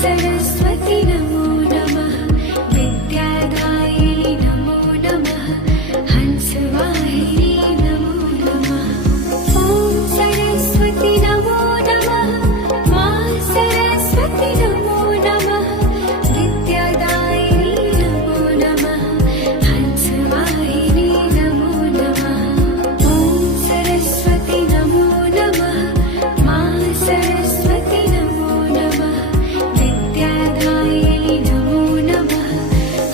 सरस्वती नमो नमः विद्यादायिनी नमो नमः हंसवाहिनी नमो नमः ॐ सरस्वती नमो नमः मा सरस्वती नमो नमः विद्यादायिनी नमो नमः हंसवाहिनी नमो नमः ॐ सरस्वती नमो नमः मा सरस्वती नमो नमः विद्यादायिनी नमो नमः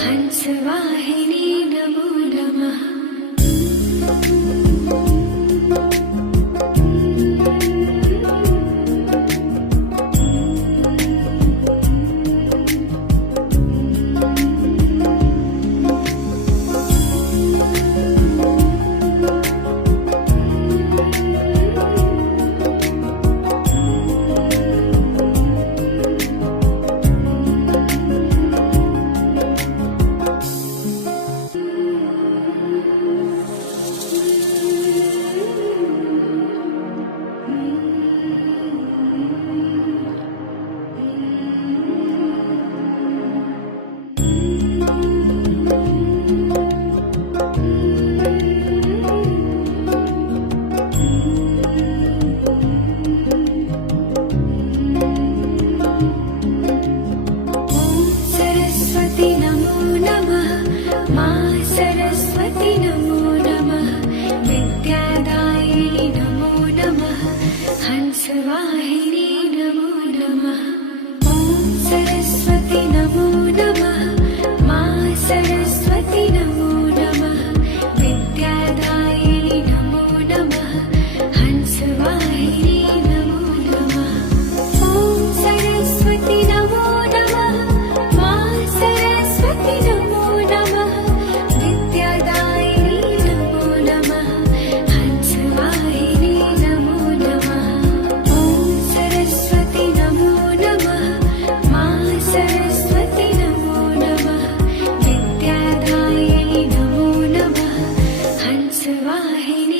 हंसवाहिनी नमो नमः सरस्वती नमो नमः मा सरस्वती नमो नमः विद्यादायिनी नमो नमः हंसवाहिनी नमो नमः ॐ सरस्वती नमो नमः मा सरस्वती नमो नमः विद्यादायिनी नमो नमः हंसवाहिनी नमो नमः ॐ सरस्वती नमो नमः मा सरस्वती नमो नमः विद्यादायिनी नमो नमः हंसवाहिनी नमो नमः ॐ सरस्वती नमो नमः मा सरस्वती नमो नमः विद्यादायिनी नमो नमः हंसवाहिनी